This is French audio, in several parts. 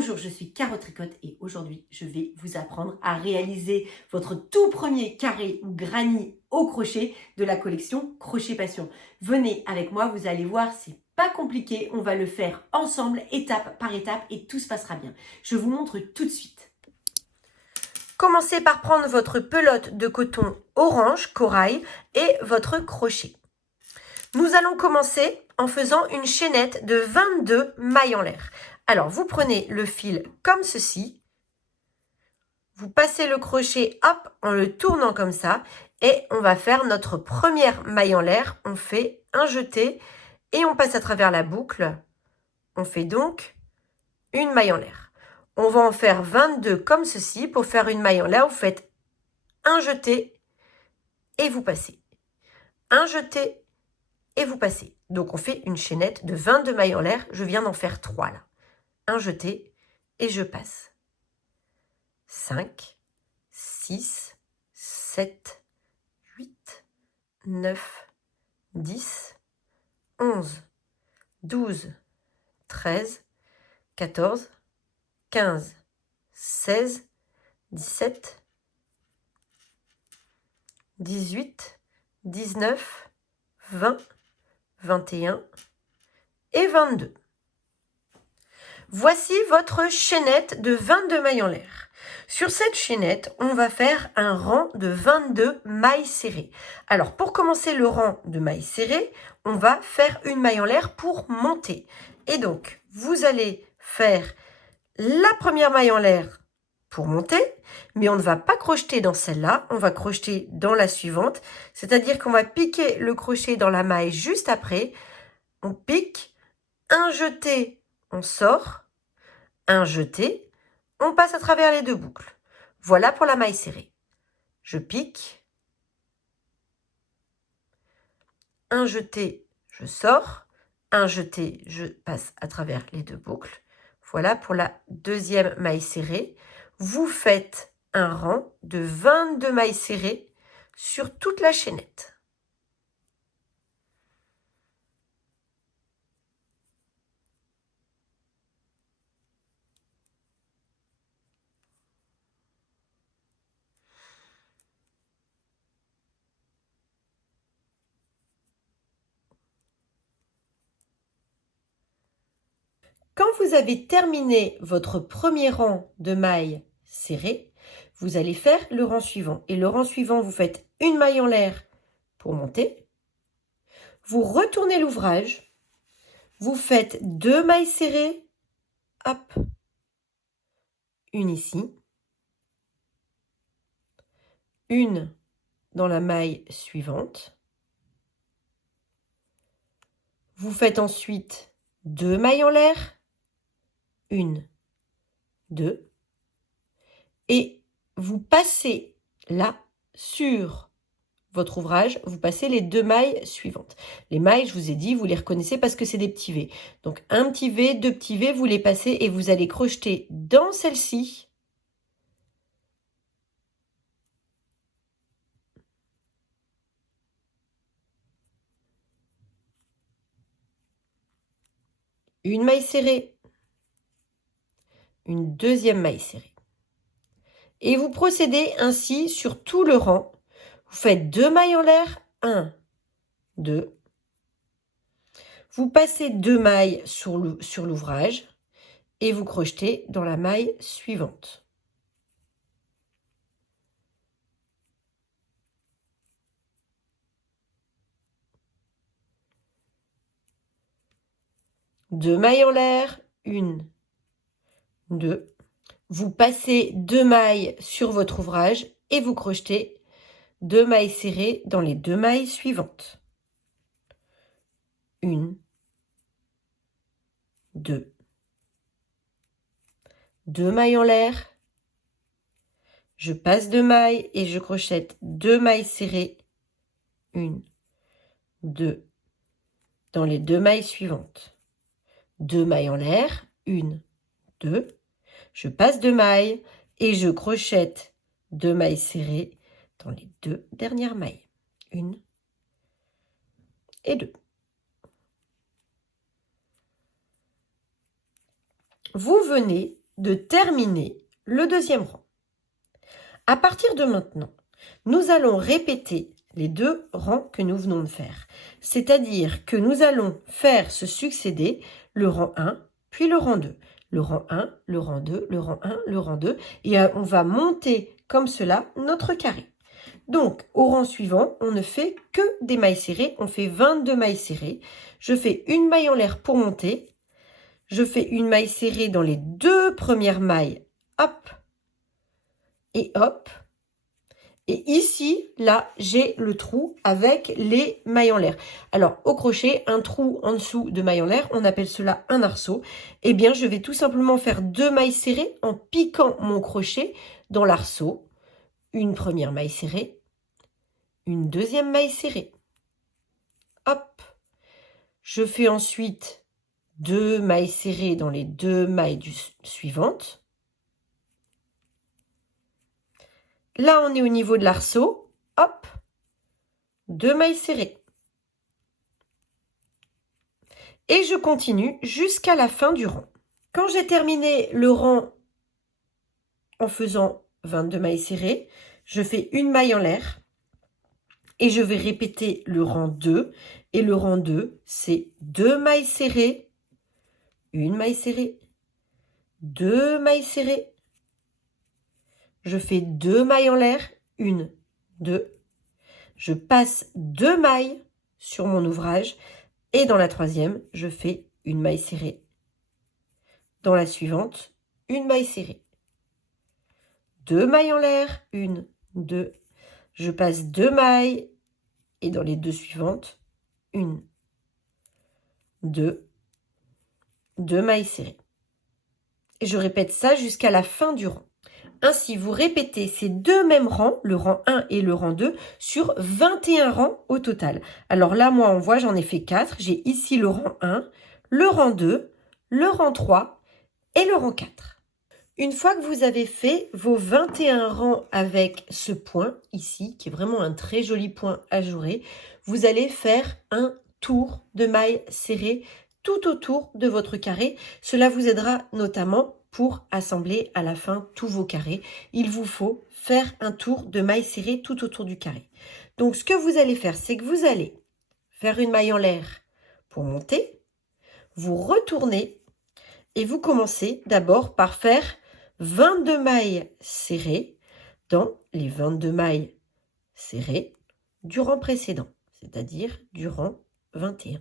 Bonjour, je suis Caro Tricotte et aujourd'hui, je vais vous apprendre à réaliser votre tout premier carré ou granny au crochet de la collection Crochet Passion. Venez avec moi, vous allez voir, c'est pas compliqué, on va le faire ensemble, étape par étape et tout se passera bien. Je vous montre tout de suite. Commencez par prendre votre pelote de coton orange corail et votre crochet. Nous allons commencer en faisant une chaînette de 22 mailles en l'air. Alors, vous prenez le fil comme ceci, vous passez le crochet, hop, en le tournant comme ça, et on va faire notre première maille en l'air. On fait un jeté et on passe à travers la boucle. On fait donc une maille en l'air. On va en faire 22 comme ceci. Pour faire une maille en l'air, vous faites un jeté et vous passez. Un jeté et vous passez. Donc, on fait une chaînette de 22 mailles en l'air. Je viens d'en faire 3 là. Un jeté et je passe. 5, 6, 7, 8, 9, 10, 11, 12, 13, 14, 15, 16, 17, 18, 19, 20, 21 et 22. Voici votre chaînette de 22 mailles en l'air. Sur cette chaînette, on va faire un rang de 22 mailles serrées. Alors, pour commencer le rang de mailles serrées, on va faire une maille en l'air pour monter. Et donc, vous allez faire la première maille en l'air pour monter, mais on ne va pas crocheter dans celle-là, on va crocheter dans la suivante. C'est-à-dire qu'on va piquer le crochet dans la maille juste après. On pique, un jeté, on sort, un jeté, on passe à travers les deux boucles. Voilà pour la maille serrée. Je pique, un jeté, je sors, un jeté, je passe à travers les deux boucles. Voilà pour la deuxième maille serrée. Vous faites un rang de 22 mailles serrées sur toute la chaînette. Quand vous avez terminé votre premier rang de mailles serrées, vous allez faire le rang suivant. Et le rang suivant, vous faites une maille en l'air pour monter. Vous retournez l'ouvrage. Vous faites 2 mailles serrées. Hop. Une ici. Une dans la maille suivante. Vous faites ensuite 2 mailles en l'air. 1, 2. Et vous passez là sur votre ouvrage, vous passez les 2 mailles suivantes. Les mailles, je vous ai dit, vous les reconnaissez parce que c'est des petits V. Donc un petit V, 2 petits V, vous les passez et vous allez crocheter dans celle-ci. Une maille serrée. Une deuxième maille serrée. Et vous procédez ainsi sur tout le rang. Vous faites 2 mailles en l'air, 1, 2. Vous passez 2 mailles sur l'ouvrage et vous crochetez dans la maille suivante. Deux mailles en l'air, 1, 2. Vous passez 2 mailles sur votre ouvrage et vous crochetez 2 mailles serrées dans les 2 mailles suivantes. 1, 2. 2 mailles en l'air. Je passe 2 mailles et je crochette 2 mailles serrées. 1, 2. Dans les 2 mailles suivantes. 2 mailles en l'air. 1, 2. Je passe 2 mailles et je crochette 2 mailles serrées dans les 2 dernières mailles. 1 et 2. Vous venez de terminer le deuxième rang. À partir de maintenant, nous allons répéter les 2 rangs que nous venons de faire. C'est-à-dire que nous allons faire se succéder le rang 1, puis le rang 2. Le rang 1, le rang 2, le rang 1, le rang 2. Et on va monter comme cela notre carré. Donc, au rang suivant, on ne fait que des mailles serrées. On fait 22 mailles serrées. Je fais une maille en l'air pour monter. Je fais une maille serrée dans les 2 premières mailles. Hop et hop. Et ici, là, j'ai le trou avec les mailles en l'air. Alors, au crochet, un trou en dessous de mailles en l'air, on appelle cela un arceau. Eh bien, je vais tout simplement faire 2 mailles serrées en piquant mon crochet dans l'arceau. Une première maille serrée, une deuxième maille serrée. Hop. Je fais ensuite 2 mailles serrées dans les 2 mailles suivantes. Là, on est au niveau de l'arceau. Hop, 2 mailles serrées. Et je continue jusqu'à la fin du rang. Quand j'ai terminé le rang en faisant 22 mailles serrées, je fais une maille en l'air et je vais répéter le rang 2. Et le rang 2, c'est 2 mailles serrées, une maille serrée, 2 mailles serrées. Je fais 2 mailles en l'air, 1, 2. Je passe 2 mailles sur mon ouvrage et dans la troisième, je fais une maille serrée. Dans la suivante, une maille serrée. 2 mailles en l'air, 1, 2. Je passe 2 mailles et dans les 2 suivantes, 1, 2, 2 mailles serrées. Et je répète ça jusqu'à la fin du rang. Ainsi, vous répétez ces 2 mêmes rangs, le rang 1 et le rang 2, sur 21 rangs au total. Alors là, moi, on voit, j'en ai fait 4. J'ai ici le rang 1, le rang 2, le rang 3 et le rang 4. Une fois que vous avez fait vos 21 rangs avec ce point ici, qui est vraiment un très joli point ajouré, vous allez faire un tour de mailles serrées tout autour de votre carré. Cela vous aidera notamment pour assembler à la fin tous vos carrés. Il vous faut faire un tour de mailles serrées tout autour du carré. Donc, ce que vous allez faire, c'est que vous allez faire une maille en l'air pour monter, vous retournez et vous commencez d'abord par faire 22 mailles serrées dans les 22 mailles serrées du rang précédent, c'est-à-dire du rang 21.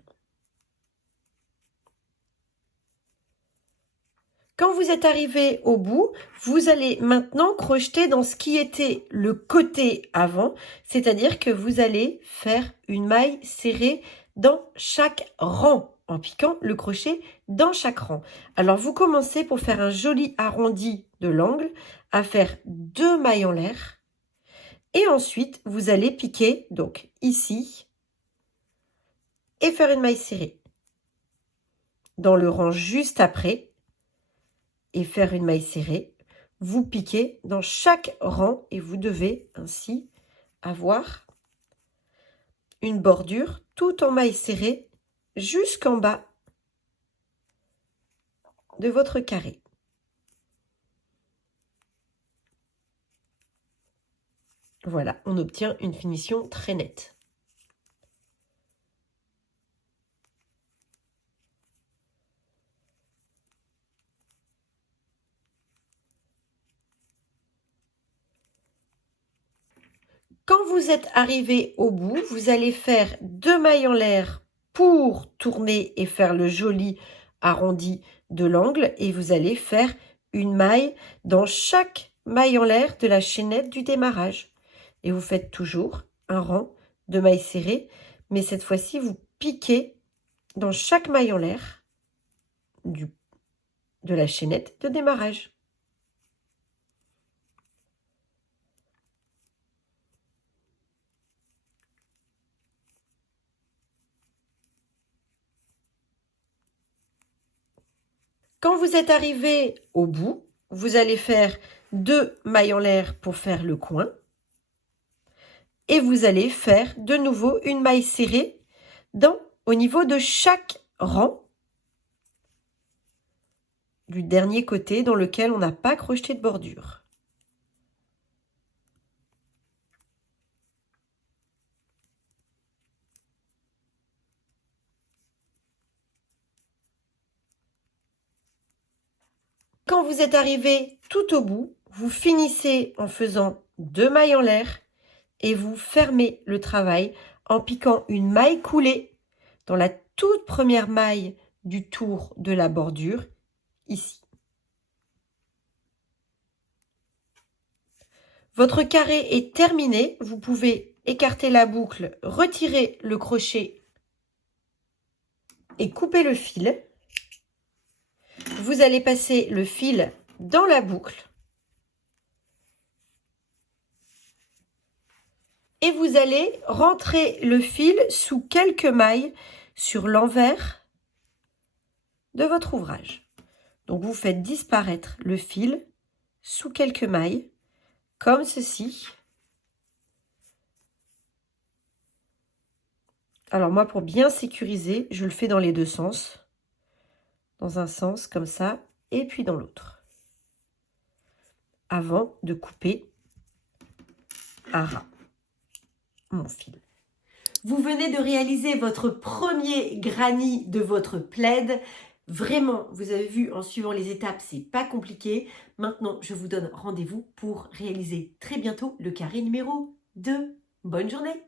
Quand vous êtes arrivé au bout, vous allez maintenant crocheter dans ce qui était le côté avant, c'est-à-dire que vous allez faire une maille serrée dans chaque rang, en piquant le crochet dans chaque rang. Alors, vous commencez pour faire un joli arrondi de l'angle à faire 2 mailles en l'air. Et ensuite, vous allez piquer, donc ici, et faire une maille serrée. Dans le rang juste après, et faire une maille serrée, vous piquez dans chaque rang et vous devez ainsi avoir une bordure tout en maille serrée jusqu'en bas de votre carré. Voilà, on obtient une finition très nette. Quand vous êtes arrivé au bout, vous allez faire 2 mailles en l'air pour tourner et faire le joli arrondi de l'angle et vous allez faire une maille dans chaque maille en l'air de la chaînette du démarrage. Et vous faites toujours un rang de mailles serrées, mais cette fois-ci, vous piquez dans chaque maille en l'air de la chaînette de démarrage. Quand vous êtes arrivé au bout, vous allez faire 2 mailles en l'air pour faire le coin. Et vous allez faire de nouveau une maille serrée au niveau de chaque rang du dernier côté dans lequel on n'a pas crocheté de bordure. Quand vous êtes arrivé tout au bout, vous finissez en faisant 2 mailles en l'air et vous fermez le travail en piquant une maille coulée dans la toute première maille du tour de la bordure, ici. Votre carré est terminé, vous pouvez écarter la boucle, retirer le crochet et couper le fil. Vous allez passer le fil dans la boucle et vous allez rentrer le fil sous quelques mailles sur l'envers de votre ouvrage. Donc vous faites disparaître le fil sous quelques mailles, comme ceci. Alors moi, pour bien sécuriser, je le fais dans les deux sens. Dans un sens comme ça, et puis dans l'autre. Avant de couper à ras mon fil. Vous venez de réaliser votre premier granny de votre plaid. Vraiment, vous avez vu, en suivant les étapes, c'est pas compliqué. Maintenant, je vous donne rendez-vous pour réaliser très bientôt le carré numéro 2. Bonne journée!